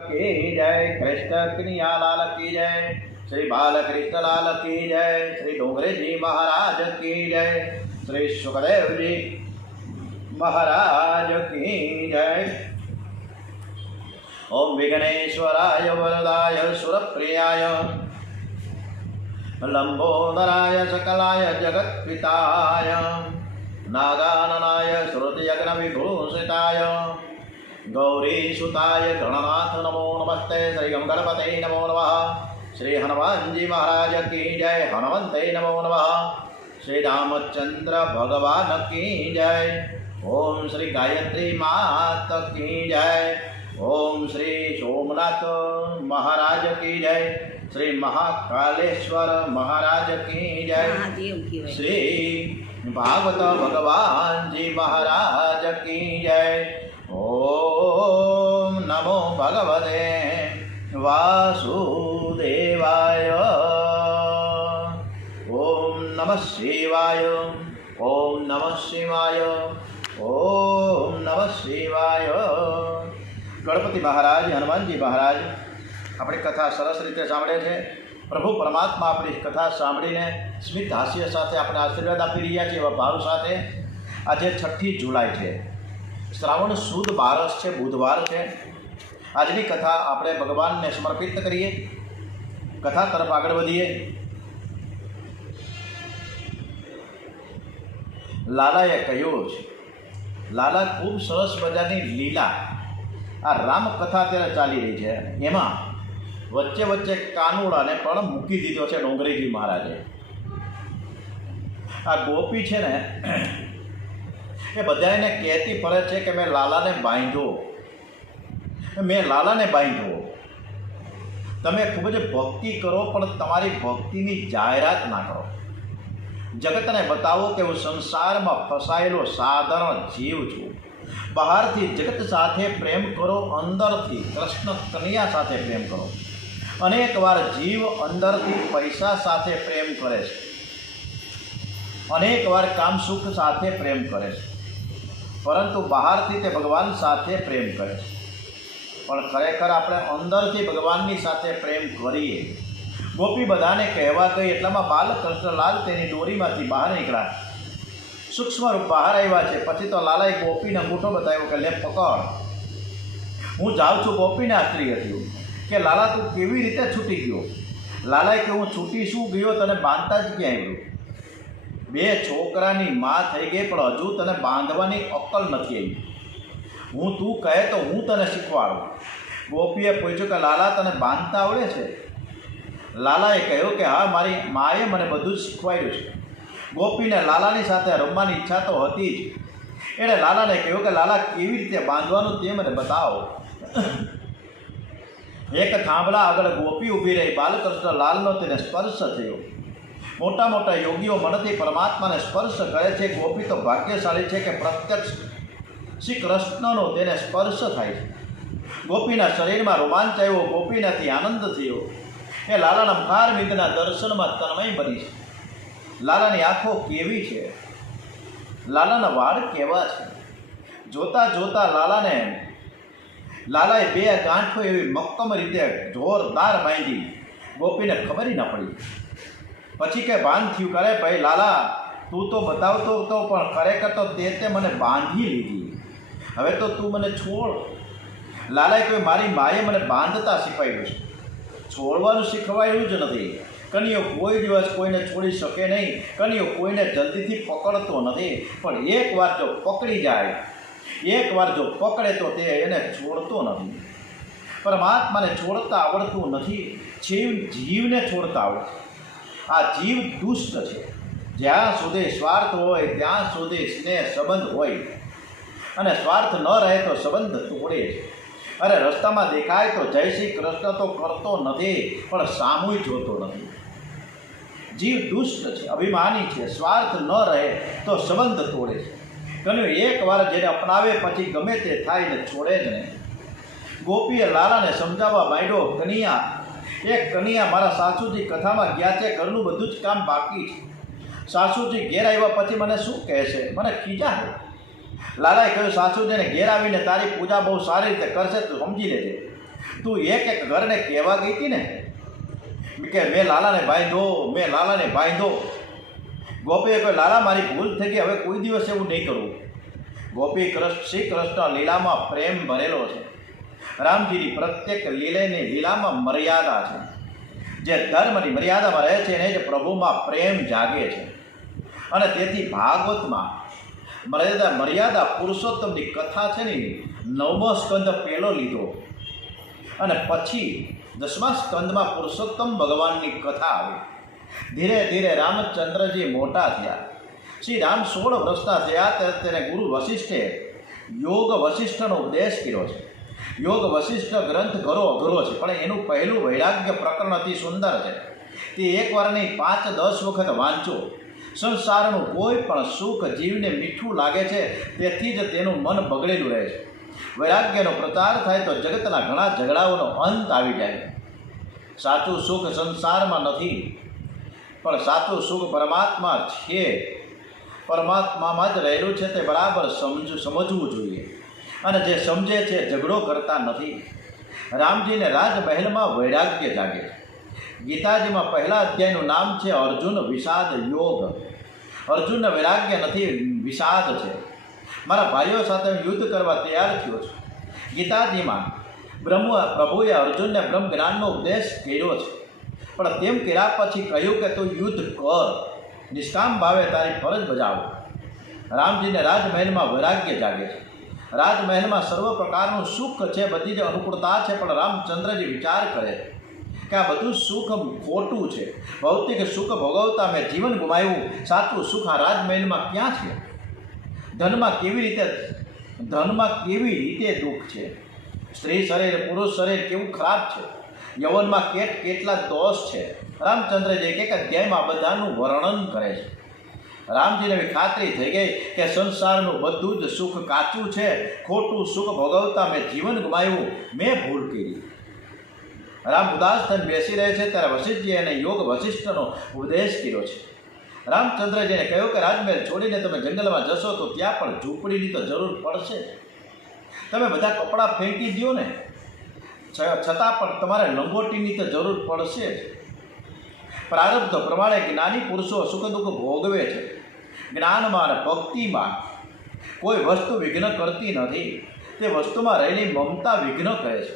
की जय। कृष्ण कन्हैया लाल की जय। श्री बालकृष्ण लाल की जय। श्री डोंगरे जी महाराज की जय। श्री सुखदेव जी महाराज की जय। ओम विघ्नेश्वराय वरदाय सुरप्रियाय लंबोदराय सकलाय जगत्पिताय नागाननाय श्रुतियज्ञविभूषिताय गौरीसुताय गणनाथ नमो नमस्ते। श्री गणपते नमो नमः। श्री हनुमान जी महाराज की जय। हनुमंते नमो नमः। श्री रामचंद्र भगवान की जय। ओम श्री गायत्री मात की जय। ओम श्री सोमनाथ महाराज की जय। श्री महाकालेश्वर महाराज की जय। श्री भागवत भगवान जी महाराज की जय। ओम नमो भगवते वासुदेवाय। ओम नमः शिवाय। ओम नमः शिवाय। ओम नमः शिवाय। गणपति महाराज, हनुमान जी महाराज अपनी कथा सरस रीते सांभळे छे। प्रभु परमात्मा अपनी कथा सांभळीने स्मित हास्य साथे आपणे आशीर्वाद आपी रह्या छे। एवा भाव साथे आज 6 जुलाई छे। श्रावण सुद 12 है, बुधवार है। आजनी कथा આપણે ભગવાનને સમર્પિત કરીએ। કથા તરફ આગળ વધીએ। લાલાએ કહ્યું છે, લાલા ખૂબ સરસ મજાની લીલા આ રામકથા અત્યારે ચાલી રહી છે, એમાં વચ્ચે વચ્ચે કાનુડાને પણ મૂકી દીધો છે ડોંગરેજી મહારાજે। આ ગોપી છે ને એ બધાને કહેતી ફરે છે કે મેં લાલાને બાંધ્યો, મેં લાલાને બાંધ્યો। તમે ખૂબ જ ભક્તિ કરો પણ તમારી ભક્તિની જાહેરાત ના કરો। જગતને બતાવો કે હું સંસારમાં ફસાયેલો સાધારણ જીવ છું। બહારથી જગત સાથે પ્રેમ કરો, અંદરથી કૃષ્ણ કન્યા સાથે પ્રેમ કરો। અનેક વાર જીવ અંદરથી પૈસા સાથે પ્રેમ કરે છે, અનેક વાર કામ સુખ સાથે પ્રેમ કરે છે, પરંતુ બહારથી તે ભગવાન સાથે પ્રેમ કરે છે। પણ ખરેખર આપણે અંદરથી ભગવાનની સાથે પ્રેમ કરીએ। ગોપી બધાને કહેવા ગઈ એટલામાં બાલકૃષ્ણલાલ તેની દોરીમાંથી બહાર નીકળ્યા। સૂક્ષ્મ રૂપ બહાર આવ્યા છે। પછી તો લાલાએ ગોપીને અંગૂઠો બતાવ્યો કે લે પકડ, હું જાઉં છું। ગોપીને આશ્ચર્ય થયું કે લાલા તું કેવી રીતે છૂટી ગયો? લાલાએ કે હું છૂટી શું ગયો, તને બાંધતા જ ક્યાં આવ્યું? 2 છોકરાની માँ થઈ ગઈ પણ હજુ તને બાંધવાની અક્કલ નથી આવી। હું તું કહે તો હું તને શીખવાડું। ગોપીએ પૂછ્યું કે લાલા તને બાંધતા આવડે છે? લાલાએ કહ્યું કે હા, મારી માએ મને બધું જ શીખવાડ્યું છે। ગોપીને લાલાની સાથે રમવાની ઈચ્છા તો હતી જ। એણે લાલાને કહ્યું કે લાલા કેવી રીતે બાંધવાનું તે મને બતાવો। એક થાંભલા આગળ ગોપી ઊભી રહી। બાલકૃષ્ણલાલનો તેને સ્પર્શ થયો। મોટા મોટા યોગીઓ મનથી પરમાત્માને સ્પર્શ કરે છે। ગોપી તો ભાગ્યશાળી છે કે પ્રત્યક્ષ શ્રી કૃષ્ણનો તેને સ્પર્શ થાય છે। ગોપીના શરીરમાં રોમાંચ આવ્યો, ગોપીનાથી આનંદ થયો। એ લાલાના મુખારવિંદના દર્શનમાં તન્મય બની છે। લાલાની આંખો કેવી છે, લાલાના વાળ કેવા છે। જોતા જોતા લાલાએ 2 ગાંઠો એવી મક્કમ રીતે જોરદાર બાંધી। ગોપીને ખબર ન પડી। પછી કે ભાન થયું કરે ભાઈ લાલા તું તો બતાવતો હતો પણ ખરેખર તો તે મને બાંધી લીધી। હવે તો તું મને છોડ। લાલાએ કહ્યું મારી માએ મને બાંધતા શીખવાડ્યું છે, છોડવાનું શીખવાડ્યું જ નથી। કન્યો કોઈ દિવસ કોઈને છોડી શકે નહીં। કન્યો કોઈને જલ્દીથી પકડતો નથી, પણ એકવાર જો પકડી જાય, એકવાર જો પકડે તો તે એને છોડતો નથી। પરમાત્માને છોડતા આવડતું નથી, જીવને છોડતા આવડે। આ જીવ દુષ્ટ છે। જ્યાં સુધી સ્વાર્થ હોય ત્યાં સુધી સ્નેહ સંબંધ હોય, અને સ્વાર્થ ન રહે તો સંબંધ તોડે છે। અરે રસ્તામાં દેખાય તો જય શ્રી કૃષ્ણ તો કરતો નથી, પણ સામુય જોતો નથી। જીવ દુષ્ટ છે, અભિમાની છે। સ્વાર્થ ન રહે તો સંબંધ તોડે છે। કન્યો એકવાર જેને અપનાવે પછી ગમે તે થાય ને છોડે જ નહીં। ગોપીએ લાલાને સમજાવવા માંડ્યો, કન્યા મારા સાસુજી કથામાં ગયા છે, ઘરનું બધું જ કામ બાકી છે। સાસુજી ઘેર આવ્યા પછી મને શું કહેશે? મને ખીજા લાલાએ કહ્યું, સાસુજીને ઘેર આવીને તારી પૂજા બહુ સારી રીતે કરશે તો સમજી લેજે। તું એક ઘરને કહેવા ગઈ હતી ને કે મેં લાલાને બાંધો, મેં લાલાને બાંધો. ગોપીએ કહ્યું, લાલા મારી ભૂલ થઈ ગઈ, હવે કોઈ દિવસ એવું નહીં કરું. ગોપી શ્રી કૃષ્ણ લીલામાં પ્રેમ ભરેલો છે. રામજીની પ્રત્યેક લીલામાં મર્યાદા છે. જે ધર્મની મર્યાદામાં રહે છે એને જ પ્રભુમાં પ્રેમ જાગે છે. અને તેથી ભાગવતમાં મર્યાદા પુરુષોત્તમની કથા છે ને, 9મો સ્કંદ પહેલો લીધો અને પછી 10મા સ્કંદમાં પુરુષોત્તમ ભગવાનની કથા આવી. ધીરે ધીરે રામચંદ્રજી મોટા થયા. શ્રી રામ 16 વર્ષના થયા ત્યારે તેને ગુરુ વશિષ્ઠે યોગ વશિષ્ઠનો ઉપદેશ કર્યો છે. યોગ વશિષ્ઠ ગ્રંથ ઘણો અઘરો છે, પણ એનું પહેલું વૈરાગ્ય પ્રકરણ અતિ સુંદર છે. તે એકવાર નહીં 5-10 વખત વાંચો. સંસારનું કોઈ પણ સુખ જીવને મીઠું લાગે છે, તેથી જ તેનું મન બગડેલું રહે છે. વૈરાગ્યનો પ્રચાર થાય તો જગતના ઘણા ઝઘડાઓનો અંત આવી જાય. સાચું સુખ સંસારમાં નથી, પણ સાચું સુખ પરમાત્મા છે. પરમાત્મામાં જ રહેલું છે તે બરાબર સમજવું જોઈએ. અને જે સમજે છે ઝઘડો કરતા નથી. રામજીને રાજમહેલમાં વૈરાગ્ય જાગે છે. ગીતાજીમાં પહેલા અધ્યાયનું નામ છે અર્જુન વિષાદ યોગ. અર્જુનને વૈરાગ્ય નથી, વિષાદ છે. મારા ભાઈઓ સાથે હું યુદ્ધ કરવા તૈયાર થયો છું. ગીતાજીમાં પ્રભુએ અર્જુનને બ્રહ્મ જ્ઞાનનો ઉપદેશ કર્યો છે, પણ તેમ કર્યા પછી કહ્યું કે તું યુદ્ધ કર, નિષ્કામ ભાવે તારી ફરજ બજાવો. રામજીને રાજમહેલમાં વૈરાગ્ય જાગે છે. રાજમહેલમાં સર્વ પ્રકારનું સુખ છે, બધી જ અનુકૂળતા છે, પણ રામચંદ્રજી વિચાર કરે કે આ બધું સુખ ખોટું છે. ભૌતિક સુખ ભોગવતા મેં જીવન ગુમાવ્યું. સાચું સુખ આ રાજમહેલમાં ક્યાં છે? ધનમાં કેવી રીતે દુઃખ છે? સ્ત્રી શરીર, પુરુષ શરીર કેવું ખરાબ છે? યૌવનમાં કેટલા દોષ છે? રામચંદ્રજી એક અધ્યાયમાં બધાનું વર્ણન કરે છે. રામજીને એવી ખાતરી થઈ ગઈ કે સંસારનું બધું જ સુખ કાચું છે. ખોટું સુખ ભોગવતા મેં જીવન ગુમાવ્યું, મેં ભૂલ કરી. રામ ઉદાસ થઈને બેસી રહે છે ત્યારે વશિષ્ઠજીએ એને યોગ વશિષ્ઠનો ઉપદેશ કર્યો છે. રામચંદ્રજીને કહ્યું કે રાજમહેલ છોડીને તમે જંગલમાં જશો તો ત્યાં પણ ઝૂંપડીની તો જરૂર પડશે. તમે બધા કપડાં ફેંકી દો ને, છતાં પણ તમારે લંગોટીની તો જરૂર પડશે જ. પ્રારબ્ધ પ્રમાણે જ્ઞાની પુરુષો સુખ દુઃખ ભોગવે છે. જ્ઞાનમાં અને ભક્તિમાં કોઈ વસ્તુ વિઘ્ન કરતી નથી. તે વસ્તુમાં રહેલી મમતા વિઘ્ન કરે છે.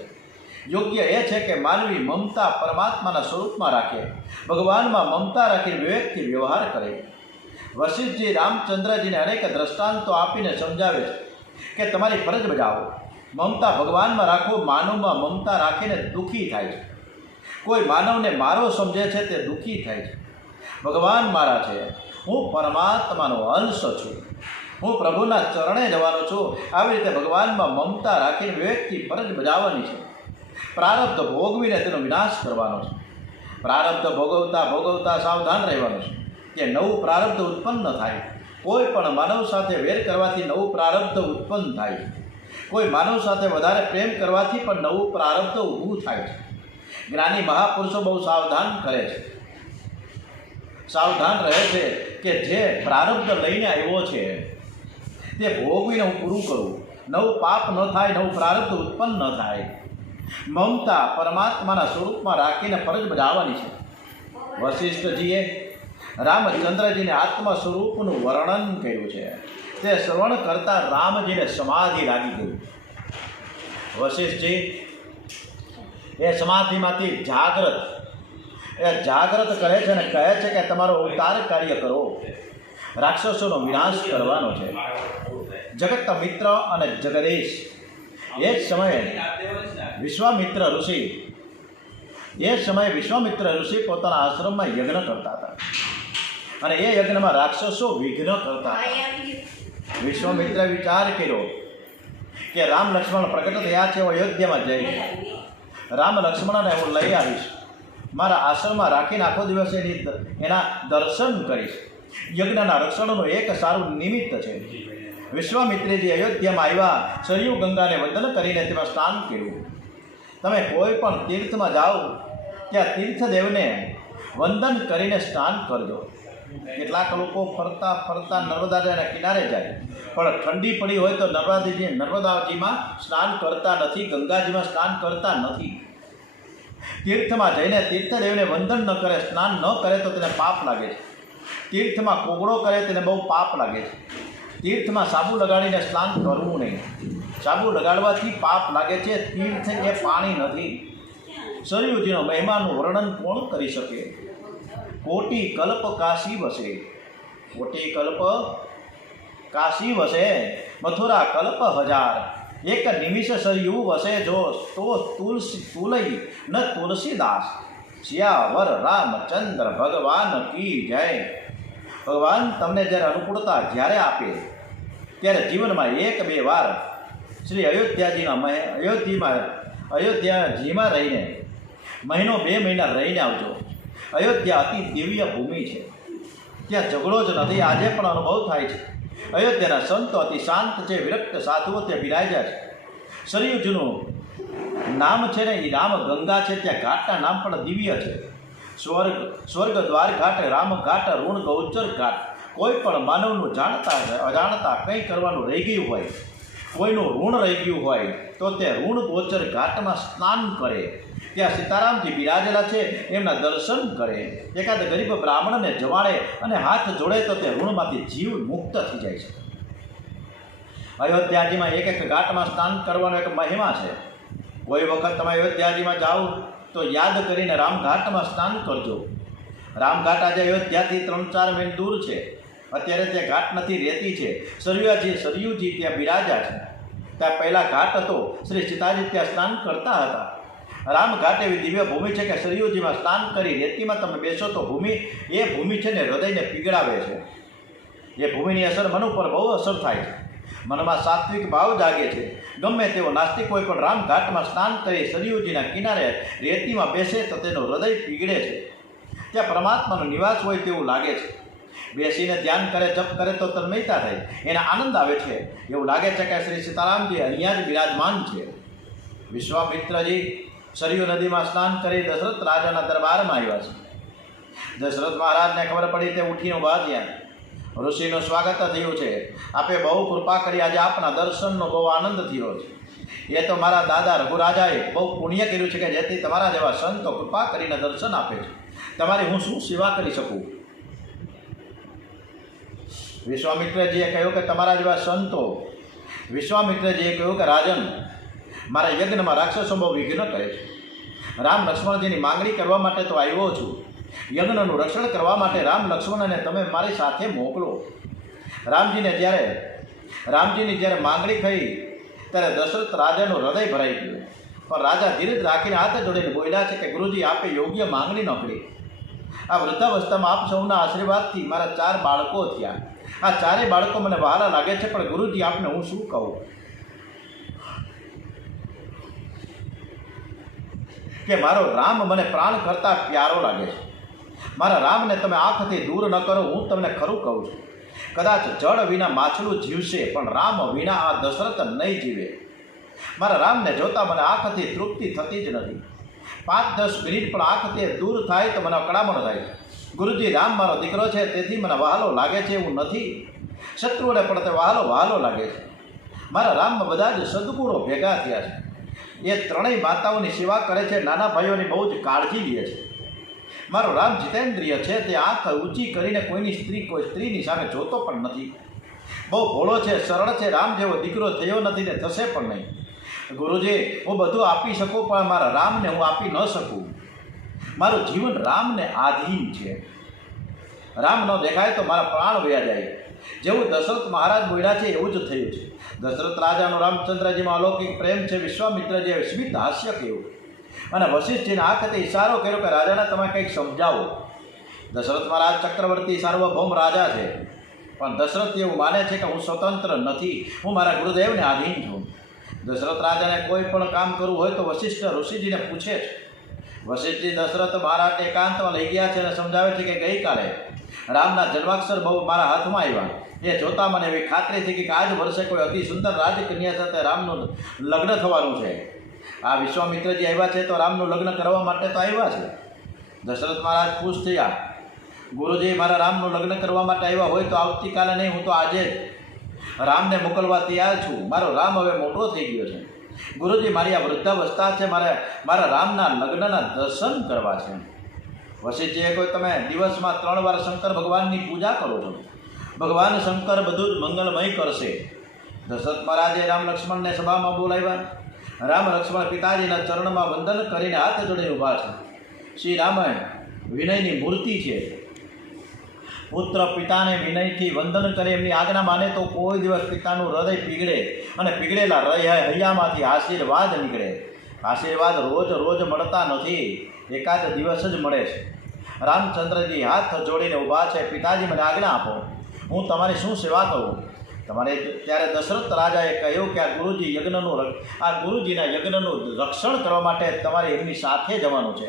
યોગ્ય એ છે કે માનવી મમતા પરમાત્માના સ્વરૂપમાં રાખે, ભગવાનમાં મમતા રાખી વિવેકથી વ્યવહાર કરે. વશિષ્ઠજી રામચંદ્રજીને અનેક દ્રષ્ટાંતો આપીને સમજાવે છે કે તમારી ફરજ બજાવો, મમતા ભગવાનમાં રાખો. માનવમાં મમતા રાખીને દુઃખી થાય છે. કોઈ માનવને મારો સમજે છે તે દુઃખી થાય છે. ભગવાન મારા છે, હું પરમાત્માનો અંશ છું, હું પ્રભુના ચરણે જવાનો છું. આવી રીતે ભગવાનમાં મમતા રાખીને વિવેકથી ફરજ બજાવવાની છે. પ્રારબ્ધ ભોગવીને તેનો વિનાશ કરવાનો છે. પ્રારબ્ધ ભોગવતા સાવધાન રહેવાનું છે કે નવું પ્રારબ્ધ ઉત્પન્ન થાય. કોઈ પણ માનવ સાથે વેર કરવાથી નવું પ્રારબ્ધ ઉત્પન્ન થાય છે. કોઈ માનવ સાથે વધારે પ્રેમ કરવાથી પણ નવું પ્રારબ્ધ ઊભું થાય છે. જ્ઞાની મહાપુરુષો બહુ સાવધાન કરે છે, સાવધાન રહે છે કે જે પ્રારબ્ધ લઈને આવ્યો છે તે ભોગવીને હું પૂરું કરું, નવું પાપ ન થાય, નવું પ્રારબ્ધ ઉત્પન્ન ન થાય. મમતા પરમાત્માના સ્વરૂપમાં રાખીને ફરજ બજાવવાની છે. વશિષ્ઠજીએ રામચંદ્રજીને આત્મ સ્વરૂપનું વર્ણન કર્યું છે. તે શ્રવણ કરતાં રામજીને સમાધિ લાગી ગઈ. વશિષ્ઠજી એ સમાધિમાંથી જાગ્રત કરે છે અને કહે છે કે તમારો અવતાર કાર્ય કરો, રાક્ષસોનો વિનાશ કરવાનો છે. જગતના મિત્ર અને જગદીશ. એ જ સમયે વિશ્વામિત્ર ઋષિ પોતાના આશ્રમમાં યજ્ઞ કરતા હતા અને એ યજ્ઞમાં રાક્ષસો વિઘ્ન કરતા હતા. વિશ્વામિત્રે વિચાર કર્યો કે રામ લક્ષ્મણ પ્રગટ થયા છે, હું અયોધ્યામાં જઈશ, રામ લક્ષ્મણને હું લઈ આવીશ, મારા આશ્રમમાં રાખીને આખો દિવસ એના દર્શન કરીશ. યજ્ઞના રક્ષણનું એક સારું નિમિત્ત છે. વિશ્વામિત્રજી અયોધ્યામાં આવ્યા, સરયુ ગંગાને વંદન કરીને તેમાં સ્નાન કર્યું. તમે કોઈ પણ તીર્થમાં જાઓ ત્યાં તીર્થદેવને વંદન કરીને સ્નાન કરજો. કેટલાક લોકો ફરતા નર્મદાના કિનારે જાય, પણ ઠંડી પડી હોય તો નર્મદાજીમાં સ્નાન કરતા નથી, ગંગાજીમાં સ્નાન કરતા નથી. તીર્થમાં જઈને તીર્થદેવને વંદન ન કરે, સ્નાન ન કરે તો તેને પાપ લાગે છે. તીર્થમાં કોગળો કરે તેને બહુ પાપ લાગે છે. તીર્થમાં સાબુ લગાડીને સ્નાન કરવું નહીં. સાબુ લગાડવાથી પાપ લાગે છે. તીર્થ એ પાણી નથી. સરયુજીનો મહિમાનું વર્ણન કોણ કરી શકે? કોટી કલ્પ કાશી વસે, કોટી કલ્પ કાશી વસે, મથુરા કલ્પ હજાર. એક નિમિષ સરયુ વસે જો તો તુલઈ ન તુલસીદાસ. સિયાવર રામચંદ્ર ભગવાન કી જય. ભગવાન તમને જ્યારે અનુકૂળતા જ્યારે આપે ત્યારે જીવનમાં 1-2 વાર શ્રી અયોધ્યાજીમાં રહીને મહિનો 2 મહિના રહીને આવજો. અયોધ્યા અતિ દિવ્ય ભૂમિ છે. ત્યાં ઝઘડો જ નથી. આજે પણ અનુભવ થાય છે. અયોધ્યાના સંતો અતિ શાંત છે. વિરક્ત સાધુઓ ત્યાં બિરાજ્યા છે. સરયુજીનું નામ છે ને એ રામ ગંગા છે. ત્યાં ઘાટના નામ પણ દિવ્ય છે. સ્વર્ગ દ્વાર ઘાટ, રામ ઘાટ, ઋણ ગૌચર ઘાટ. કોઈ પણ માનવનું જાણતા અજાણતા કંઈ કરવાનું રહી ગયું હોય, કોઈનું ઋણ રહી ગયું હોય તો તે ઋણ ગોચર ઘાટમાં સ્નાન કરે. ત્યાં સીતારામજી બિરાજેલા છે, એમના દર્શન કરે. એકાદ ગરીબ બ્રાહ્મણને જવાડે અને હાથ જોડે તો તે ઋણમાંથી જીવ મુક્ત થઈ જાય છે. અયોધ્યાજીમાં એક ઘાટમાં સ્નાન કરવાનો એક મહિમા છે. કોઈ વખત તમે અયોધ્યાજીમાં જાઓ તો યાદ કરીને રામઘાટમાં સ્નાન કરજો. રામઘાટ આજે અયોધ્યાથી 3-4 મીલ દૂર છે. અત્યારે ત્યાં ઘાટ નથી, રહેતી છે. સરયુજી ત્યાં બિરાજ્યા છે. ત્યાં પહેલાં ઘાટ હતો. શ્રી સીતાજી ત્યાં સ્નાન કરતા હતા. રામઘાટ એવી દિવ્ય ભૂમિ છે કે સરયુજીમાં સ્નાન કરી રેતીમાં તમે બેસો તો એ ભૂમિ છે ને હૃદયને પીગળાવે છે. એ ભૂમિની અસર મન ઉપર બહુ અસર થાય છે. મનમાં સાત્વિક ભાવ જાગે છે. ગમે તેવો નાસ્તિક કોઈ પણ રામઘાટમાં સ્નાન કરી સરયુજીના કિનારે રેતીમાં બેસે તો તેનું હૃદય પીગળે છે. ત્યાં પરમાત્માનો નિવાસ હોય તેવું લાગે છે. બેસીને ધ્યાન કરે, જપ કરે તો તન્મયતા થાય, એને આનંદ આવે છે. એવું લાગે છે કે શ્રી સીતારામજી અહીંયા જ બિરાજમાન છે. વિશ્વામિત્રજી સરયુ નદીમાં સ્નાન કરી દશરથ રાજાના દરબારમાં આવ્યા છે. દશરથ મહારાજને ખબર પડી તે ઉઠીને ઊભા થયા. ઋષિનું સ્વાગત થયું છે. આપે બહુ કૃપા કરી. આજે આપના દર્શનનો બહુ આનંદ થયો છે. એ તો મારા દાદા રઘુરાજાએ બહુ પુણ્ય કર્યું છે કે જેથી તમારા જેવા સંતો કૃપા કરીને દર્શન આપે છે. તમારી હું શું સેવા કરી શકું? વિશ્વામિત્રજીએ કહ્યું કે તમારા જેવા સંતો, વિશ્વામિત્રજીએ કહ્યું કે રાજન, મારા યજ્ઞમાં રાક્ષસો બહુ વિઘ્ન કરે છે. રામ લક્ષ્મણજીની માંગણી કરવા માટે તો આવ્યો છું. યજ્ઞનું રક્ષણ કરવા માટે રામ લક્ષ્મણને તમે મારી સાથે મોકલો. રામજીની જ્યારે માંગણી થઈ ત્યારે દશરથ રાજાનું હૃદય ભરાઈ ગયું. પણ રાજા ધીરજ રાખીને હાથ જોડીને બોલ્યા છે કે ગુરુજી, આપે યોગ્ય માંગણી ન કરી. આ વૃદ્ધાવસ્થામાં આપ સૌના આશીર્વાદથી મારા 4 બાળકો થયા. આ 4 બાળકો મને વહાલા લાગે છે, પણ ગુરુજી આપને હું શું કહું કે મારો રામ મને પ્રાણ કરતાં પ્યારો લાગે છે. મારા રામને તમે આંખથી દૂર ન કરો. હું તમને ખરું કહું છું, કદાચ જળ વિના માછલું જીવશે, પણ રામ વિના આ દશરથ નહીં જીવે. મારા રામને જોતાં મને આંખથી તૃપ્તિ થતી જ નથી. 5-10 મિનિટ પણ આંખથી દૂર થાય તો મને અકળામણ થાય. ગુરુજી, રામ મારો દીકરો છે, તેથી મને વહાલો લાગે છે એવું નથી. શત્રુઓને પણ તે વહાલો લાગે છે. મારા રામમાં બધા જ સદગુણો ભેગા થયા છે. એ 3 માતાઓની સેવા કરે છે. નાના ભાઈઓની બહુ જ કાળજી લે છે. મારો રામ જીતેન્દ્રિય છે. તે આંખ ઊંચી કરીને કોઈ સ્ત્રીની સામે જોતો પણ નથી. બહુ ભોળો છે, સરળ છે. રામ જેવો દીકરો થયો નથી ને થશે પણ નહીં. ગુરુજી, હું બધું આપી શકું, પણ મારા રામને હું આપી ન શકું. મારું જીવન રામને આધીન છે. રામ ન દેખાય તો મારા પ્રાણ વયા જાય. જેવું દશરથ મહારાજ બોલ્યા છે એવું જ થયું છે. દશરથ રાજાનો રામચંદ્રજીમાં અલૌકિક પ્રેમ છે. વિશ્વામિત્રજીએ સ્મિત હાસ્ય કહ્યું અને વશિષ્ઠજીને આંખથી ઇશારો કર્યો કે રાજાને તમે કંઈક સમજાવો. દશરથ મહારાજ ચક્રવર્તી સાર્વભૌમ રાજા છે, પણ દશરથ એવું માને છે કે હું સ્વતંત્ર નથી, હું મારા ગુરુદેવને આધીન છું. દશરથ રાજાને કોઈ પણ કામ કરવું હોય તો વશિષ્ઠ ઋષિજીને પૂછે છે. વશિષ્ઠજી દશરથ મહારાજને એકાંતમાં લઈ ગયા છે અને સમજાવે છે કે ગઈકાલે રામના જન્માક્ષર બહુ મારા હાથમાં આવ્યા. એ જોતાં મને એવી ખાતરી થઈ કે આજ વર્ષે કોઈ અતિ સુંદર રાજકન્યા સાથે રામનું લગ્ન થવાનું છે. આ વિશ્વામિત્રજી આવ્યા છે તો રામનું લગ્ન કરવા માટે તો આવ્યા છે. દશરથ મહારાજ ખુશ થયા. ગુરુજી, મારા રામનું લગ્ન કરવા માટે આવ્યા હોય તો આવતીકાલે નહીં, હું તો આજે જ. રામને મોકલવા તૈયાર છું. મારો રામ હવે મોટો થઈ ગયો છે. ગુરુજી, મારી આ વૃદ્ધાવસ્થા છે, મારા રામના લગ્નના દર્શન કરવા છે. વશિષ્ઠજીએ કોઈ તમે દિવસમાં 3 વાર શંકર ભગવાનની પૂજા કરો છો. ભગવાન શંકર બધું જ મંગલમય કરશે. દશરથ મહારાજે રામ લક્ષ્મણને સભામાં બોલાવ્યા. રામ લક્ષ્મણ પિતાજીના ચરણમાં વંદન કરીને હાથ જોડીને ઊભા છે. શ્રી રામ વિનયની મૂર્તિ છે. પુત્ર પિતાને વિનયથી વંદન કરે, એમની આજ્ઞા માને તો કોઈ દિવસ પિતાનું હૃદય પીગળે અને પીગળેલા હૈયામાંથી આશીર્વાદ નીકળે. આશીર્વાદ રોજ રોજ મળતા નથી, એકાદ દિવસ જ મળે છે. રામચંદ્રજી હાથ જોડીને ઊભા છે. પિતાજી, મને આજ્ઞા આપો, હું તમારી શું સેવા કરું? ત્યારે દશરથ રાજાએ કહ્યું કે આ ગુરુજીના યજ્ઞનું રક્ષણ કરવા માટે તમારે એમની સાથે જવાનું છે.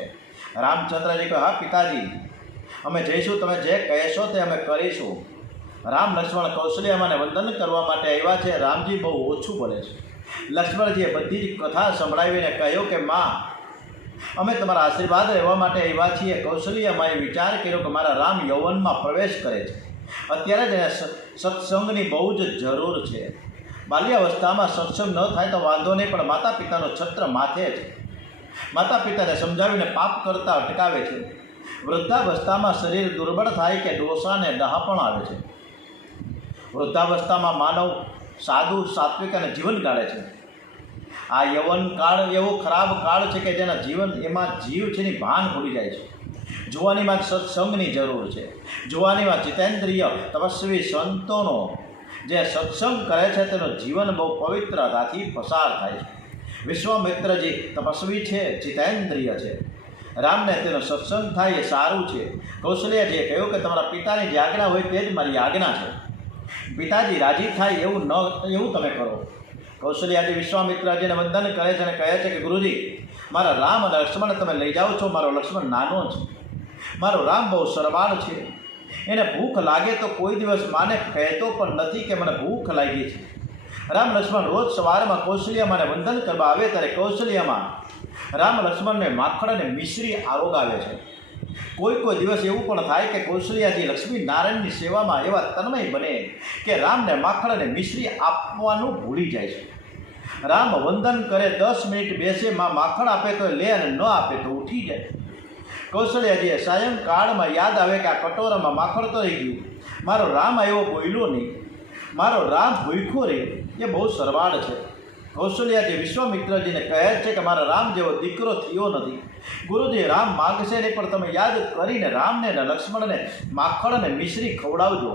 રામચંદ્રજી કહે, હા પિતાજી, અમે જઈશું, તમે જે કહેશો તે અમે કરીશું. રામ લક્ષ્મણ કૌશલ્યામાને વંદન કરવા માટે આવ્યા છે. રામજી બહુ ઓછું બોલે છે. લક્ષ્મણજીએ બધી જ કથા સંભળાવીને કહ્યું કે માં, અમે તમારા આશીર્વાદ લેવા માટે આવ્યા છીએ. કૌશલ્યામાએ વિચાર કર્યો કે મારા રામ યૌવનમાં પ્રવેશ કરે છે, અત્યારે જ એને સત્સંગની બહુ જ જરૂર છે. બાલ્યાવસ્થામાં સત્સંગ ન થાય તો વાંધો નહીં, પણ માતા પિતાનો છત્ર માથે છે. માતા પિતાને સમજાવીને પાપ કરતા અટકાવે છે. વૃદ્ધાવસ્થામાં શરીર દુર્બળ થાય કે ડોસાને ડહાપણ આવે છે. વૃદ્ધાવસ્થામાં માનવ સાદું સાત્વિક અને જીવન ગાળે છે. આ યૌવન કાળ એવો ખરાબ કાળ છે કે જેના એમાં જીવ છે ની ભાન ભૂલી જાય છે. જુવાનીમાં સત્સંગની જરૂર છે. જુવાનીમાં જીતેન્દ્રિય તપસ્વી સંતોનો જે સત્સંગ કરે છે તેનું જીવન બહુ પવિત્રતાથી પસાર થાય છે. વિશ્વામિત્રજી તપસ્વી છે, જીતેન્દ્રિય છે. રામને તેનો સત્સંગ થાય એ સારું છે. કૌશલ્યાજીએ કહ્યું કે તમારા પિતાની જે આજ્ઞા હોય તે જ મારી આજ્ઞા છે. પિતાજી રાજી થાય એવું તમે કરો. કૌશલ્યાજી વિશ્વામિત્રજીને વંદન કરે છે અને કહે છે કે ગુરુજી, મારા રામ અને લક્ષ્મણ તમે લઈ જાઓ છો. મારો લક્ષ્મણ નાનો છે, મારો રામ બહુ સરવાળ છે. એને ભૂખ લાગે તો કોઈ દિવસ માને કહેતો પણ નથી કે મને ભૂખ લાગી છે. રામ લક્ષ્મણ રોજ સવારમાં કૌશલ્યામાને વંદન કરવા આવે ત્યારે કૌશલ્યામાં રામ લક્ષ્મણને માખણ અને મિશ્રી આરોગાવે છે. કોઈ દિવસ એવું પણ થાય કે કૌશલ્યાજી લક્ષ્મી નારાયણની સેવામાં એવા તન્મય બને કે રામને માખણ અને મિશ્રી આપવાનું ભૂલી જાય છે. રામ વંદન કરે, 10 મિનિટ બેસે, માં માખણ આપે તો લે અને ન આપે તો ઉઠી જાય. કૌશલ્યાજીએ સાયંકાળમાં યાદ આવે કે આ કટોરામાં માખણ તો રહી ગયું, મારો રામ આવ્યો બોલ્યો નહીં, મારો રામ ભૂખ્યો રહે, એ બહુ સરવાળ છે. કૌશલ્યાજી વિશ્વામિત્રજીને કહે છે કે મારા રામ જેવો દીકરો થયો નથી. ગુરુજી, રામ માગશે નહીં, પણ તમે યાદ કરીને રામને અને લક્ષ્મણને માખણ અને મિશ્રી ખવડાવજો.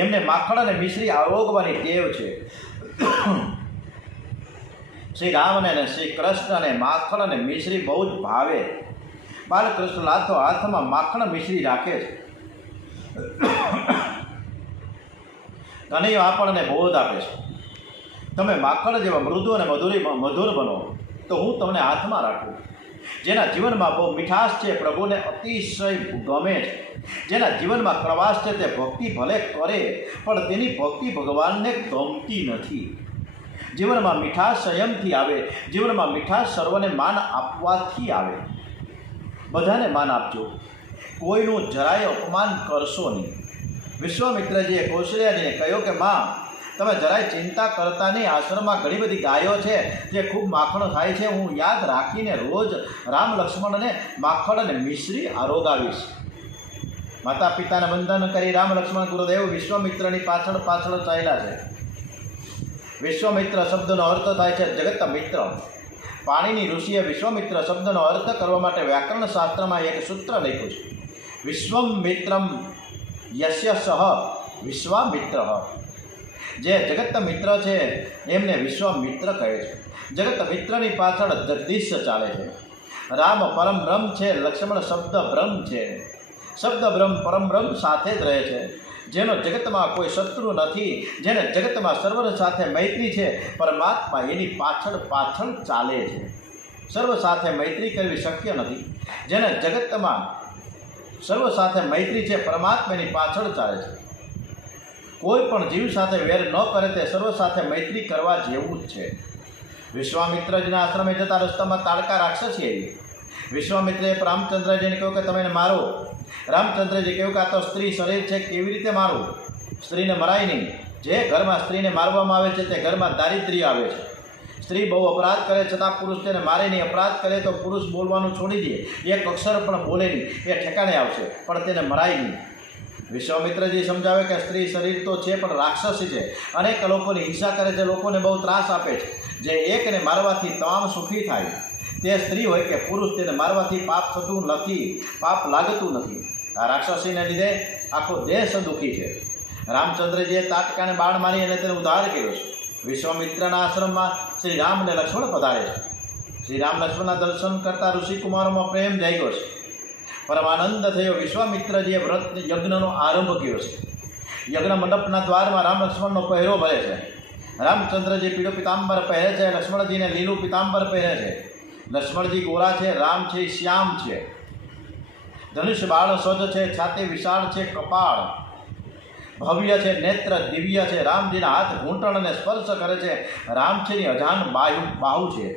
એમને માખણ અને મિશ્રી આરોગવાની ટેવ છે. શ્રી રામને અને શ્રી કૃષ્ણને માખણ અને મિશ્રી બહુ જ ભાવે. બાલકૃષ્ણ હાથમાં માખણ મિશ્રી રાખે છે. કનૈયો આપણને બોધ આપે છે, તમે માખણ જેવા મૃદુ અને મધુર બનો તો હું તમને હાથમાં રાખું. જેના જીવનમાં બહુ મીઠાશ છે, પ્રભુને અતિશય ગમે છે. જેના જીવનમાં પ્રવાસ છે તે ભક્તિ ભલે કરે, પણ તેની ભક્તિ ભગવાનને ગમતી નથી. જીવનમાં મીઠાશ સંયમથી આવે. જીવનમાં મીઠાશ સર્વને માન આપવાથી આવે. બધાને માન આપજો, કોઈનું જરાય અપમાન કરશો નહીં. વિશ્વામિત્રજીએ કૌશલ્યાજીને કહ્યું કે માં, તમે જરાય ચિંતા કરતા નહીં. આશ્રમમાં ઘણી બધી ગાયો છે જે ખૂબ માખણ ખાય છે. હું યાદ રાખીને રોજ રામ લક્ષ્મણને માખણ અને મિશ્રી આરોગાવીશ. માતા પિતાને વંદન કરી રામ લક્ષ્મણ ગુરુદેવ વિશ્વામિત્રની પાછળ ચાલ્યા છે. વિશ્વામિત્ર શબ્દનો અર્થ થાય છે જગત મિત્ર. પાણીની ઋષિએ વિશ્વામિત્ર શબ્દનો અર્થ કરવા માટે વ્યાકરણ શાસ્ત્રમાં એક સૂત્ર લખ્યું છે, વિશ્વમિત્રમ યસ્ય સહ વિશ્વામિત્ર. જે જગત મિત્ર છે એમને વિશ્વામિત્ર કહે છે. જગત મિત્રની પાછળ જગદીશ ચાલે છે. રામ પરમ બ્રહ્મ છે, લક્ષ્મણ શબ્દ બ્રહ્મ છે. શબ્દ બ્રહ્મ પરમ બ્રહ્મ સાથે જ રહે છે. જેનો જગતમાં કોઈ શત્રુ નથી, જેને જગતમાં સર્વ સાથે મૈત્રી છે, પરમાત્મા એની પાછળ ચાલે છે. સર્વ સાથે મૈત્રી કરવી શક્ય નથી. જેને જગતમાં સર્વ સાથે મૈત્રી છે, પરમાત્માની પાછળ ચાલે છે. કોઈ પણ જીવ સાથે વેર ન કરે તે સર્વ સાથે મૈત્રી કરવા જેવું જ છે. વિશ્વામિત્રજીના આશ્રમે જતા રસ્તામાં તાડકા રાક્ષસી આવી. વિશ્વામિત્રએ રામચંદ્રજીને કહ્યું કે તમે એને મારો. રામચંદ્રજી કહ્યું કે આ તો સ્ત્રી શરીર છે, કેવી રીતે મારવું? સ્ત્રીને મરાય નહીં. જે ઘરમાં સ્ત્રીને મારવામાં આવે છે તે ઘરમાં દારિદ્ર્ય આવે છે. સ્ત્રી બહુ અપરાધ કરે છતાં પુરુષ તેને મારે નહીં. અપરાધ કરે તો પુરુષ બોલવાનું છોડી દે, એક અક્ષર પણ બોલે નહીં, એ ઠેકાણે આવશે, પણ તેને મરાય નહીં. વિશ્વામિત્રજી સમજાવે કે સ્ત્રી શરીર તો છે પણ રાક્ષસી છે, અનેક લોકોની હિંસા કરે છે, લોકોને બહુ ત્રાસ આપે છે. જે એકને મારવાથી તમામ સુખી થાય, તે સ્ત્રી હોય કે પુરુષ, તેને મારવાથી પાપ થતું નથી, પાપ લાગતું નથી. આ રાક્ષસીને લીધે આખો દેશ દુઃખી છે. રામચંદ્રજીએ તાટકાને બાણ મારી અને તેને ઉદ્ધાર કર્યો છે. વિશ્વામિત્રના આશ્રમમાં શ્રી રામ અને લક્ષ્મણ પધારે છે. શ્રી રામ લક્ષ્મણના દર્શન કરતા ઋષિકુમારોમાં પ્રેમ જાગ્યો છે. પરમાનંદ થયો. વિશ્વામિત્રજીએ વ્રત યજ્ઞનો આરંભ કર્યો છે. યજ્ઞ મંડપના દ્વારમાં રામ લક્ષ્મણનો પહેરો ભરે છે. રામચંદ્રજી પીળો પિતાંબર પહેરે છે, લક્ષ્મણજીને લીલું પિતાંબર પહેરે છે. લક્ષ્મણજી ગોરા છે, રામ છે શ્યામ છે. ધનુષ બાળ સ્વજ છે, છાતી વિશાળ છે, કપાળ ભવ્ય છે, નેત્ર દિવ્ય છે. રામજીના હાથ ઘૂંટણને સ્પર્શ કરે છે. રામજીની અજાન બાહુ છે.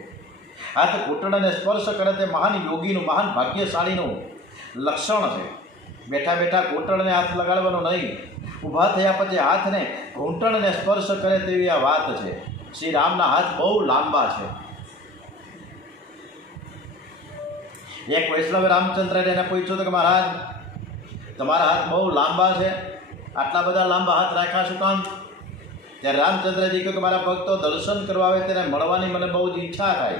હાથ ઘૂંટણને સ્પર્શ કરે તે મહાન યોગીનું, મહાન ભાગ્યશાળીનું લક્ષણ છે. બેઠા બેઠા ઘૂંટણને હાથ લગાડવાનો નહીં, ઊભા થયા પછી હાથને ઘૂંટણને સ્પર્શ કરે તેવી આ વાત છે. શ્રી રામના હાથ બહુ લાંબા છે. એક વૈષ્ણવે રામચંદ્રને એને પૂછ્યું કે મહારાજ, તમારા હાથ બહુ લાંબા છે, આટલા બધા લાંબા હાથ રાખ્યા શું કામ? ત્યારે રામચંદ્રજી કહ્યું કે મારા ભક્તો દર્શન કરવા આવે તેને મળવાની મને બહુ જ ઈચ્છા થાય.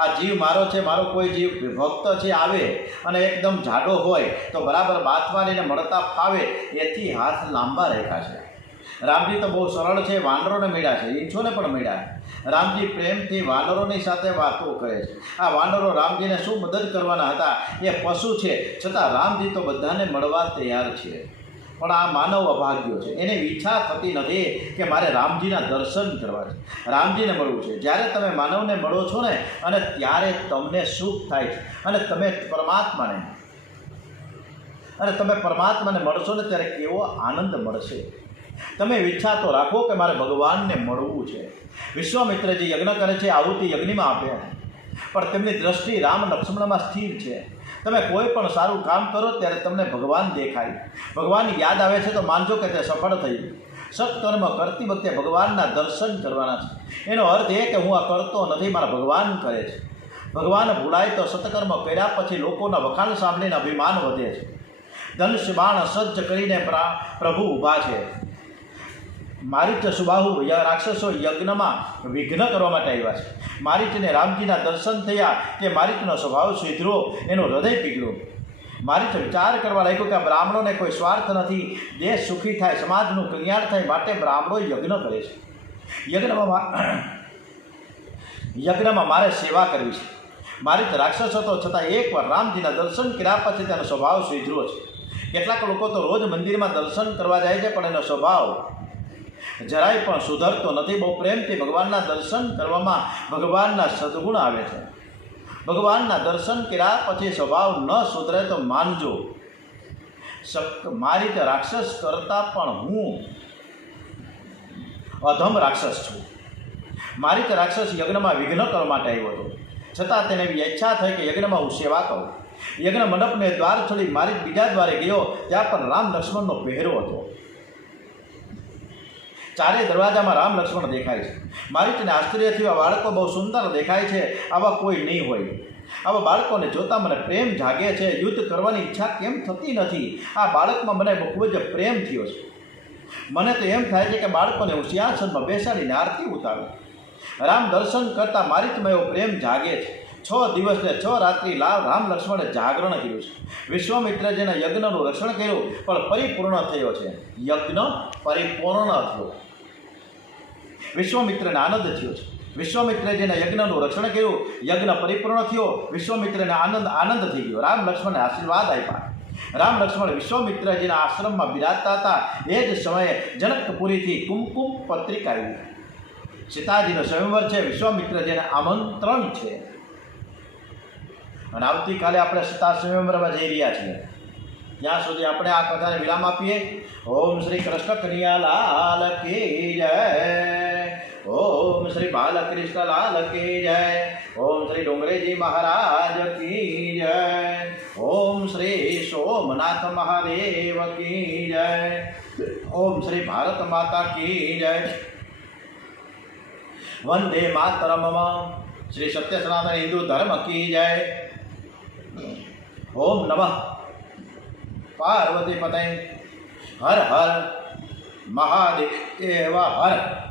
આ જીવ મારો છે, મારો કોઈ જીવ ભક્ત છે આવે અને એકદમ જાડો હોય તો બરાબર બાથવાનીને મળતા ફાવે, એથી હાથ લાંબા રાખ્યા છે. રામજી તો બહુ સરળ છે, વાનરોને મળ્યા છે, ઈંછોને પણ મળ્યા. રામજી પ્રેમથી વાનરોની સાથે વાતો કરે છે. આ વાનરો રામજીને શું મદદ કરવાના હતા? એ પશુ છે, છતાં રામજી તો બધાને મળવા તૈયાર છે. પણ આ માનવ અભાગ્યો છે, એને ઈચ્છા થતી નથી કે મારે રામજીના દર્શન કરવા છે, રામજીને મળવું છે. જ્યારે તમે માનવને મળો છો ને, અને ત્યારે તમને સુખ થાય છે, અને તમે પરમાત્માને મળશો ને ત્યારે કેવો આનંદ મળશે. તમે ઈચ્છા તો રાખો કે મારે ભગવાનને મળવું છે. વિશ્વામિત્રજી યજ્ઞ કરે છે, આહુતિ યજ્ઞમાં આપે, પણ તેમની દ્રષ્ટિ રામ લક્ષ્મણમાં સ્થિર છે. તમે કોઈ પણ સારું કામ કરો ત્યારે તમને ભગવાન દેખાય, ભગવાનની યાદ આવે છે તો માનજો કે તે સફળ થયું. સત્કર્મ કરતી વખતે ભગવાનના દર્શન કરવાના છે. એનો અર્થ એ કે હું આ કરતો નથી, મારા ભગવાન કરે છે. ભગવાન ભૂલાય તો સત્કર્મ કર્યા પછી લોકોના વખાણ સાંભળીને અભિમાન વધે છે. ધનુષ બાણ સજ્જ કરીને પ્રભુ ઊભા છે. મારીચ સુબાહુ રાક્ષસો યજ્ઞમાં વિઘ્ન કરવા માટે આવ્યા છે. મારીચને રામજીના દર્શન થયા કે મારીચનો સ્વભાવ સુધરો, એનું હૃદય પીગળ્યું. મારીચ વિચાર કરવા લાગ્યો કે બ્રાહ્મણોને કોઈ સ્વાર્થ નથી, દેશ સુખી થાય, સમાજનું કલ્યાણ થાય, માટે બ્રાહ્મણો યજ્ઞ કરે છે. યજ્ઞમાં મારે સેવા કરવી છે. મારીચ રાક્ષસ હતો, છતાં એકવાર રામજીના દર્શન કર્યા પછી તેનો સ્વભાવ સુધરો છે. કેટલાક લોકો તો રોજ મંદિરમાં દર્શન કરવા જાય છે, પણ એનો સ્વભાવ જરાય પણ સુધરતો નથી. બહુ પ્રેમથી ભગવાનના દર્શન કરવામાં ભગવાનના સદગુણ આવે છે. ભગવાનના દર્શન કર્યા પછી સ્વભાવ ન સુધરે તો માનજો, મારી તે રાક્ષસ કરતાં પણ હું અધમ રાક્ષસ છું. મારી તે રાક્ષસ યજ્ઞમાં વિઘ્ન કરવા માટે આવ્યો હતો, છતાં તેને એવી ઈચ્છા થઈ કે યજ્ઞમાં હું સેવા કરું. યજ્ઞ મંડપને દ્વાર છોડી મારી બીજા દ્વારે ગયો, ત્યાં પણ રામ લક્ષ્મણનો પહેરો હતો. ચારે દરવાજામાં રામ લક્ષ્મણ દેખાય છે. મારીચને આશ્ચર્ય થયું, આ બાળકો બહુ સુંદર દેખાય છે, આવા કોઈ નહીં હોય. આવા બાળકોને જોતાં મને પ્રેમ જાગે છે. યુદ્ધ કરવાની ઈચ્છા કેમ થતી નથી? આ બાળકમાં મને ખૂબ જ પ્રેમ થયો છે. મને તો એમ થાય છે કે બાળકોને હું સિંહાસનમાં બેસાડીને આરતી ઉતારું. રામ દર્શન કરતાં મારીચમાં એવો પ્રેમ જાગે છે. 6 દિવસ ને 6 રાત્રિ રામ લક્ષ્મણે જાગરણ કર્યું છે. વિશ્વામિત્રજીના યજ્ઞનું રક્ષણ કર્યું, પણ પરિપૂર્ણ થયો છે. યજ્ઞ પરિપૂર્ણ થયો. વિશ્વામિત્રને આનંદ થયો છે. વિશ્વામિત્રજીના યજ્ઞનું રક્ષણ કર્યું, યજ્ઞ પરિપૂર્ણ થયો. વિશ્વામિત્રને આનંદ થઈ ગયો. રામ લક્ષ્મણને આશીર્વાદ આપ્યા. રામ લક્ષ્મણ વિશ્વામિત્રજીના આશ્રમમાં બિરાજતા હતા. એ જ સમયે જનકપુરીથી કુમકુમ પત્રિકા આવી. સીતાજીનો સ્વયંવર છે, વિશ્વામિત્રજીને આમંત્રણ છે. અને આવતીકાલે આપણે સીતા સ્વયંવરમાં જઈ રહ્યા છીએ. ત્યાં સુધી આપણે આ કથાને વિરામ આપીએ. ઓમ શ્રી કૃષ્ણ કનૈયા લાલ કી જય. ओम श्री बालकृष्ण लाल की जय। ओम श्री डोंगरे जी महाराज की जय। ओम श्री सोमनाथ महादेव की जय। ओम श्री भारत माता की जय। वंदे मातरम। श्री सत्य सनातन हिंदू धर्म की जय। ओम नमः पार्वती पते। हर हर महादेव हर।